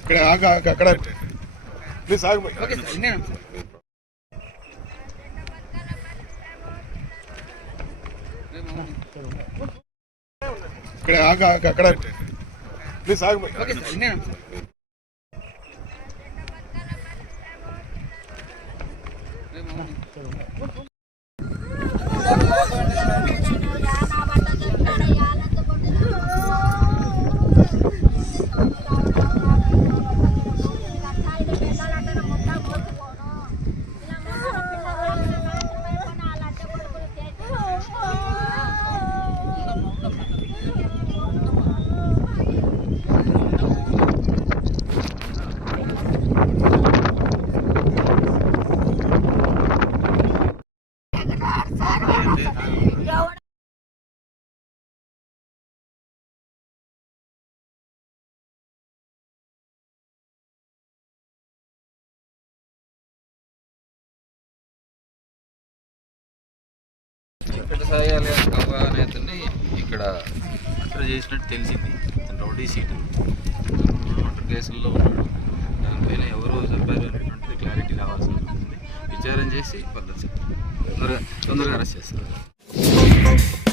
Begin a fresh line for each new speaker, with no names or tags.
ఇక్కడ ఆగు, ఆగు, అక్కడ ప్లీజ్ ఆగు ఇక్కడ ఆగు, ఆగు, అక్కడ ప్లీజ్ ఆగు
వెంకట సాయాలి కవ్వ అనే అతన్ని ఇక్కడ మర్డర్ చేసినట్టు తెలిసింది. అతను రౌడీ సీటు. మర్డర్ కేసుల్లో ఉన్నాడు. చేసి పద్ధతి తొందరగా తొందరగా అరెస్ట్ చేస్తారు.